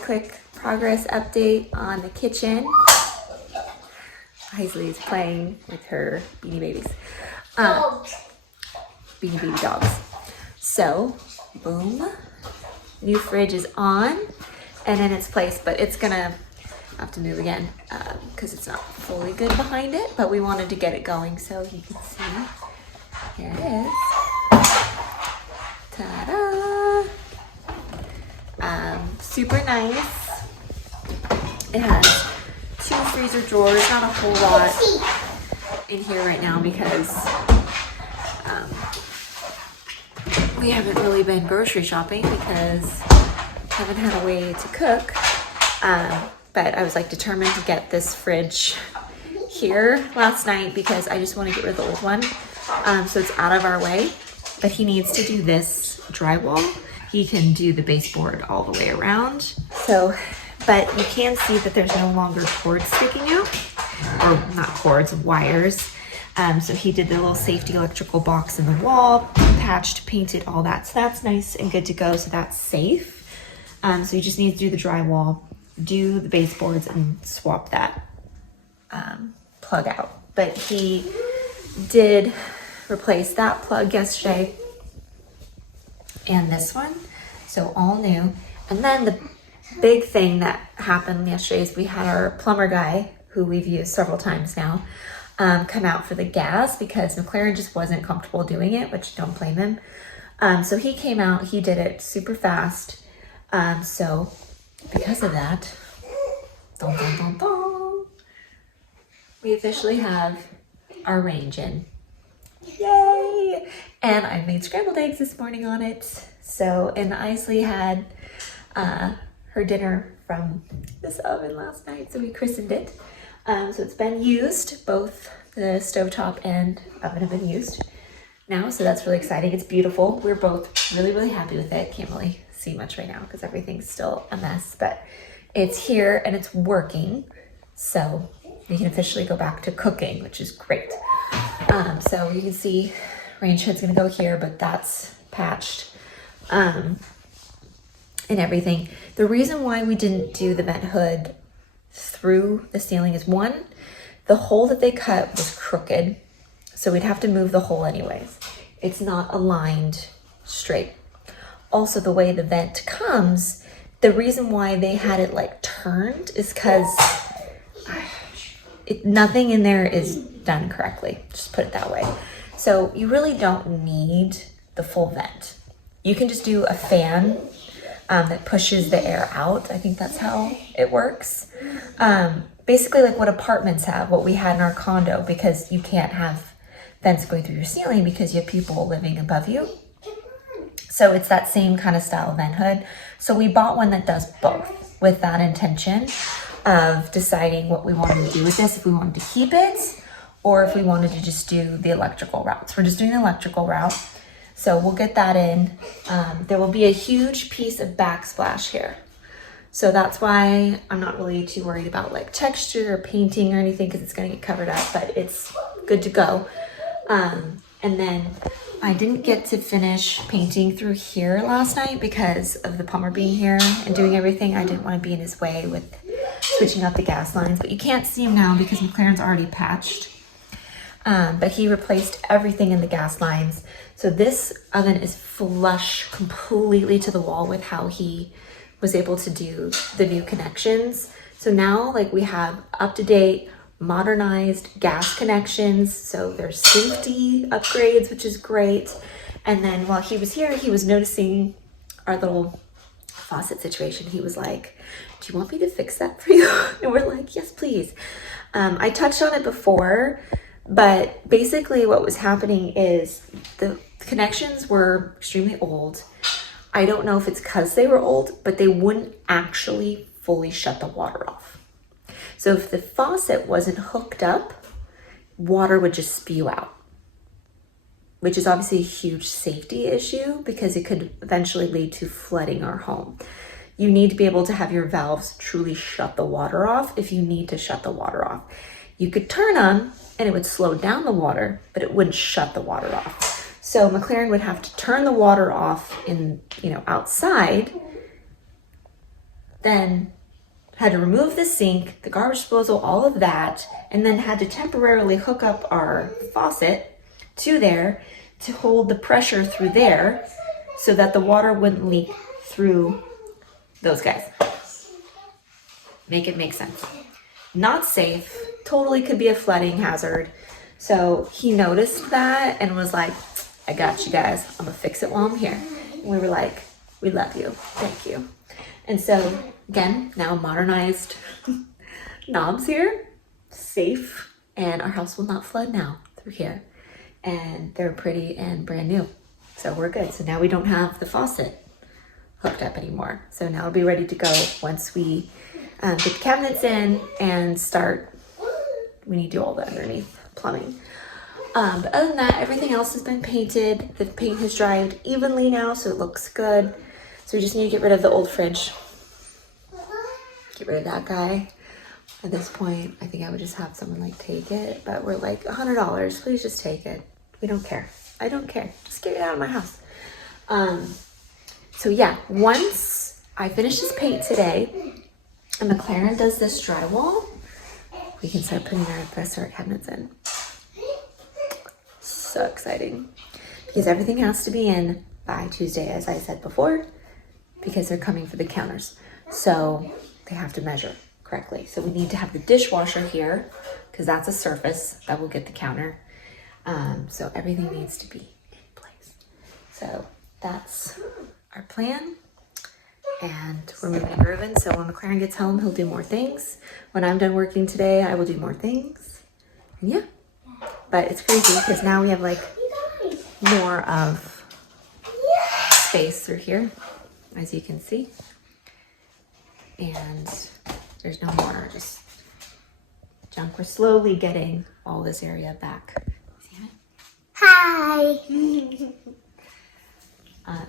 quick progress update on the kitchen. Heisley is playing with her Beanie Babies. Beanie Baby dogs. So, boom. New fridge is on and in its place, but it's gonna have to move again because it's not fully good behind it, but we wanted to get it going so you can see. Here it is. Ta-da! Super nice. It has 2 freezer drawers, not a whole lot in here right now because we haven't really been grocery shopping because I haven't had a way to cook. But I was like determined to get this fridge here last night because I just want to get rid of the old one. So it's out of our way, but he needs to do this drywall. He can do the baseboard all the way around. So, but you can see that there's no longer cords sticking out, or not cords, wires. So he did the little safety electrical box in the wall, patched, painted, all that. So that's nice and good to go. So that's safe. So he just needs to do the drywall, do the baseboards, and swap that plug out. But he did replace that plug yesterday and this one, so all new. And then the big thing that happened yesterday is we had our plumber guy, who we've used several times now, come out for the gas because McLaren just wasn't comfortable doing it, which don't blame him. So he came out, he did it super fast. So because of that, dun, dun, dun, dun, we officially have our range in. Yay! And I made scrambled eggs this morning on it. So, and Isley had her dinner from this oven last night, so we christened it. So it's been used, both the stovetop and oven have been used now, so that's really exciting. It's beautiful. We're both really, really happy with it. Can't really see much right now because everything's still a mess, but it's here and it's working. So we can officially go back to cooking, which is great. So you can see range hood's gonna go here, but that's patched and everything. The reason why we didn't do the vent hood through the ceiling is, one, the hole that they cut was crooked, so we'd have to move the hole anyways. It's not aligned straight. Also, the way the vent comes, the reason why they had it like turned is because nothing in there is done correctly, just put it that way. So you really don't need the full vent. You can just do a fan that pushes the air out. I think that's how it works. Basically like what apartments have, what we had in our condo, because you can't have vents going through your ceiling because you have people living above you. So it's that same kind of style vent hood. So we bought one that does both with that intention of deciding what we wanted to do with this, if we wanted to keep it or if we wanted to just do the electrical route. So we're just doing the electrical route. So we'll get that in. There will be a huge piece of backsplash here. So that's why I'm not really too worried about like texture or painting or anything because it's gonna get covered up, but it's good to go. And then I didn't get to finish painting through here last night because of the plumber being here and doing everything. I didn't want to be in his way with switching out the gas lines, but you can't see him now because McLaren's already patched. But he replaced everything in the gas lines. So this oven is flush completely to the wall with how he was able to do the new connections. So now like we have up-to-date modernized gas connections, so there's safety upgrades, which is great. And then while he was here, he was noticing our little faucet situation. He was like, do you want me to fix that for you? And we're like, yes, please. I touched on it before, but basically what was happening is the connections were extremely old. I don't know if it's because they were old, but they wouldn't actually fully shut the water off. So if the faucet wasn't hooked up, water would just spew out, which is obviously a huge safety issue because it could eventually lead to flooding our home. You need to be able to have your valves truly shut the water off if you need to shut the water off. You could turn them and it would slow down the water, but it wouldn't shut the water off. So McLaren would have to turn the water off in, outside then had to remove the sink, the garbage disposal, all of that, and then had to temporarily hook up our faucet to there to hold the pressure through there so that the water wouldn't leak through those guys. Make it make sense. Not safe, totally could be a flooding hazard. So he noticed that and was like, I got you guys, I'm gonna fix it while I'm here. And we were like, we love you, thank you. And so again, now modernized knobs here, safe, and our house will not flood now through here. And they're pretty and brand new. So we're good. So now we don't have the faucet hooked up anymore. So now it'll be ready to go once we get the cabinets in and start. We need to do all the underneath plumbing. But other than that, everything else has been painted. The paint has dried evenly now, so it looks good. So we just need to get rid of the old fridge. Get rid of that guy. At this point, I think I would just have someone like take it, but we're like $100, please just take it. We don't care. I don't care. Just get it out of my house. So yeah, once I finish this paint today and McLaren does this drywall, we can start putting the rest of our cabinets in. So exciting. Because everything has to be in by Tuesday, as I said before, because they're coming for the counters. So they have to measure correctly. So we need to have the dishwasher here because that's a surface that will get the counter. So everything needs to be in place. So that's our plan. And we're moving and grooving. So when McLaren gets home, he'll do more things. When I'm done working today, I will do more things. And yeah, but it's crazy because now we have like more of space through here, as you can see. And there's no more just junk. We're slowly getting all this area back. See it? Hi.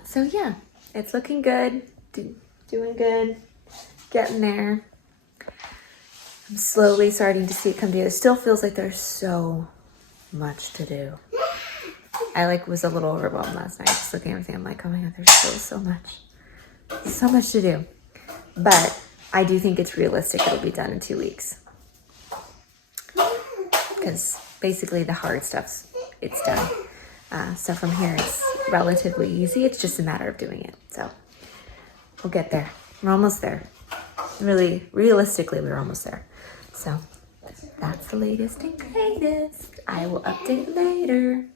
So yeah, it's looking good, doing good, getting there. I'm slowly starting to see it come together. It still feels like there's so much to do. I was a little overwhelmed last night, just looking at everything. I'm like, oh my God, there's still so much to do. But I do think it's realistic it'll be done in 2 weeks. Because basically the hard stuff's, it's done. So from here it's relatively easy. It's just a matter of doing it. So we'll get there. We're almost there. Really, realistically, we're almost there. So that's the latest and greatest. I will update later.